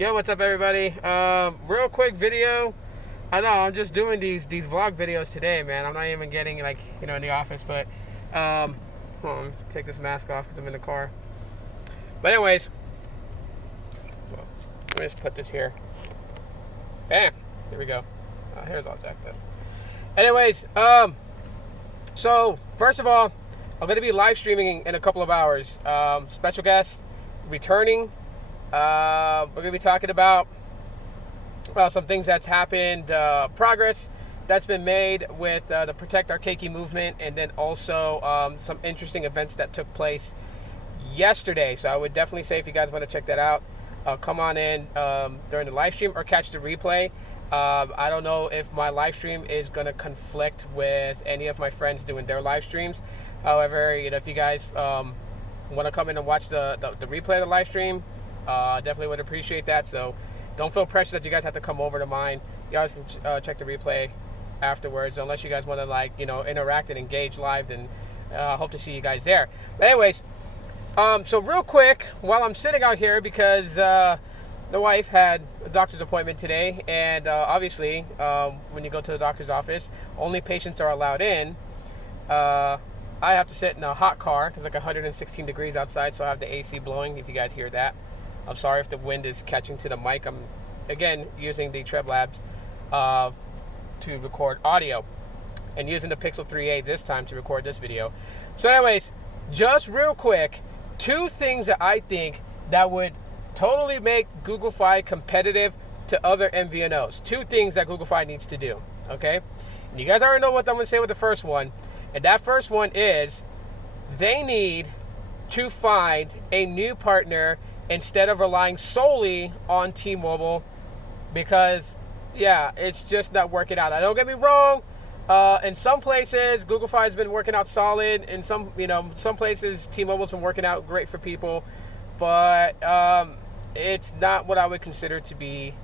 Yo, what's up, everybody? Real quick video. I know I'm just doing these vlog videos today, man. I'm not even getting in the office, but hold on, take this mask off because I'm in the car. But anyways, let me just put this here. Bam, there we go. Hair's all jacked up. Anyways, so first of all, I'm going to be live streaming in a couple of hours. Special guest returning. We're going to be talking about some things that's happened, progress that's been made with the Protect Our Keiki movement, and then also some interesting events that took place yesterday. So I would definitely say, if you guys want to check that out, come on in during the live stream or catch the replay. I don't know if my live stream is going to conflict with any of my friends doing their live streams. However, if you guys want to come in and watch the replay of the live stream, definitely would appreciate that. So don't feel pressure that you guys have to come over to mine. You guys can check the replay afterwards, unless you guys want to interact and engage live. Then hope to see you guys there. But anyways, so real quick, while I'm sitting out here, because the wife had a doctor's appointment today, and obviously when you go to the doctor's office, only patients are allowed in. I have to sit in a hot car because it's like 116 degrees outside, so I have the AC blowing, if you guys hear that. I'm sorry if the wind is catching to the mic. I'm, again, using the Trev Labs to record audio, and using the Pixel 3a this time to record this video. So anyways, just real quick, two things that I think that would totally make Google Fi competitive to other MVNOs. Two things that Google Fi needs to do, okay? And you guys already know what I'm going to say with the first one. And that first one is they need to find a new partner instead of relying solely on T-Mobile, because, yeah, it's just not working out. Now, don't get me wrong. In some places, Google Fi has been working out solid. In some places, T-Mobile's been working out great for people. But it's not what I would consider to be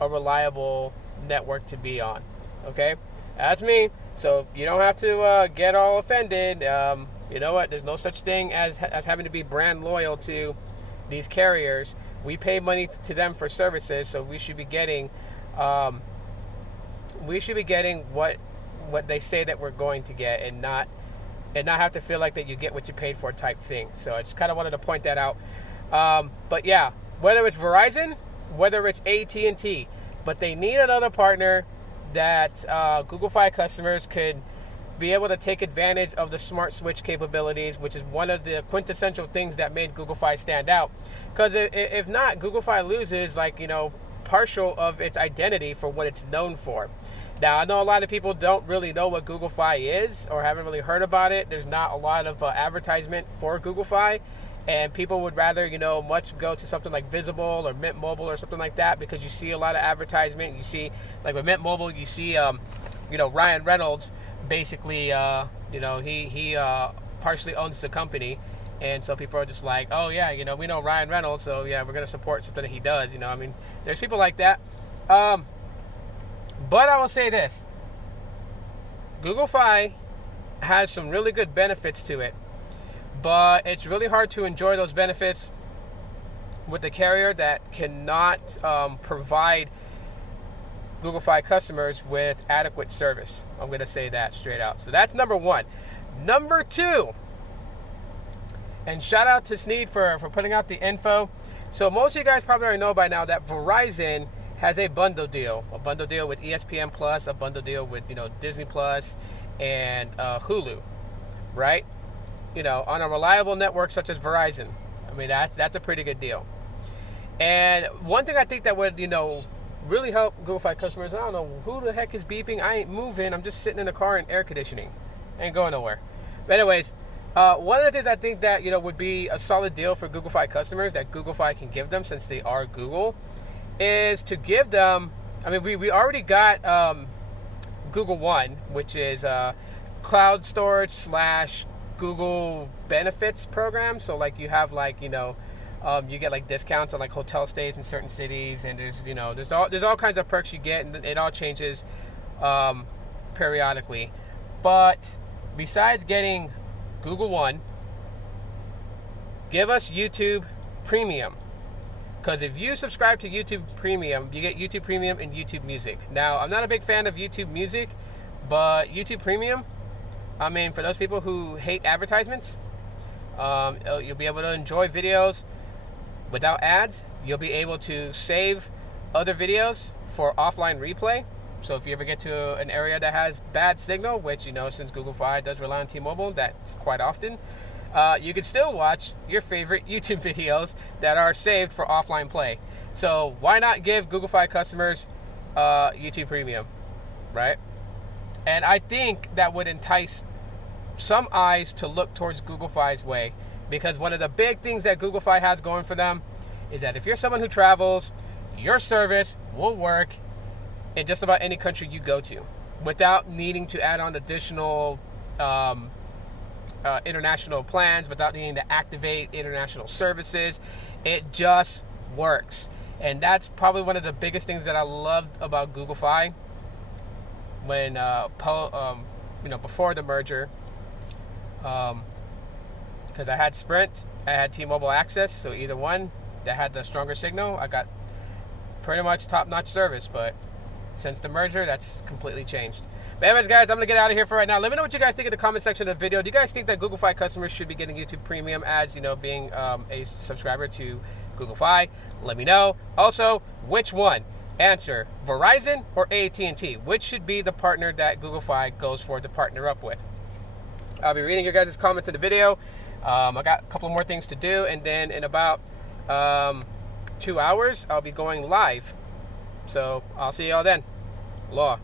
a reliable network to be on, okay? That's me. So you don't have to get all offended. You know what? There's no such thing as having to be brand loyal to these carriers. We pay money to them for services, so we should be getting what they say that we're going to get, and not have to feel like that you get what you paid for type thing. So I just kind of wanted to point that out. But yeah, whether it's Verizon, whether it's AT&t, but they need another partner that Google Fi customers could be able to take advantage of the smart switch capabilities, which is one of the quintessential things that made Google Fi stand out. Because if not, Google Fi loses partial of its identity for what it's known for. Now, I know a lot of people don't really know what Google Fi is, or haven't really heard about it. There's not a lot of advertisement for Google Fi, and people would rather much go to something like Visible or Mint Mobile or something like that, because you see a lot of advertisement. You see, like with Mint Mobile, you see Ryan Reynolds basically he partially owns the company, and so people are just like, oh yeah, we know Ryan Reynolds, so yeah, we're gonna support something that he does. There's people like that. But I will say this: Google Fi has some really good benefits to it, but it's really hard to enjoy those benefits with the carrier that cannot provide Google Fi customers with adequate service. I'm going to say that straight out. So that's number one. Number two, and shout out to Sneed for putting out the info. So most of you guys probably already know by now that Verizon has a bundle deal with ESPN Plus, a bundle deal with Disney Plus and Hulu, right? On a reliable network such as Verizon. I mean, that's a pretty good deal. And one thing I think that would really help Google Fi customers, I don't know who the heck is beeping. I ain't moving. I'm just sitting in the car in air conditioning. I ain't going nowhere. But anyways, one of the things I think that would be a solid deal for Google Fi customers that Google Fi can give them, since they are Google, is to give them. I mean, we already got Google One, which is cloud storage / Google benefits program. So you have you get discounts on hotel stays in certain cities, and there's all kinds of perks you get, and it all changes periodically. But besides getting Google One, give us YouTube Premium. Because if you subscribe to YouTube Premium, you get YouTube Premium and YouTube Music. Now, I'm not a big fan of YouTube Music, but YouTube Premium, I mean, for those people who hate advertisements, you'll be able to enjoy videos without ads. You'll be able to save other videos for offline replay. So if you ever get to an area that has bad signal, which, you know, since Google Fi does rely on T-Mobile, that's quite often, you can still watch your favorite YouTube videos that are saved for offline play. So why not give Google Fi customers YouTube Premium, right? And I think that would entice some eyes to look towards Google Fi's way, because one of the big things that Google Fi has going for them is that if you're someone who travels, your service will work in just about any country you go to without needing to add on additional international plans, without needing to activate international services. It just works. And that's probably one of the biggest things that I loved about Google Fi when before the merger, because I had Sprint, I had T-Mobile Access, so either one that had the stronger signal, I got pretty much top-notch service. But since the merger, that's completely changed. But anyways, guys, I'm going to get out of here for right now. Let me know what you guys think in the comment section of the video. Do you guys think that Google Fi customers should be getting YouTube Premium as, you know, being a subscriber to Google Fi? Let me know. Also, which one? Answer, Verizon or AT&T? Which should be the partner that Google Fi goes for to partner up with? I'll be reading your guys' comments in the video. I got a couple more things to do, and then in about 2 hours, I'll be going live. So I'll see y'all then. Law.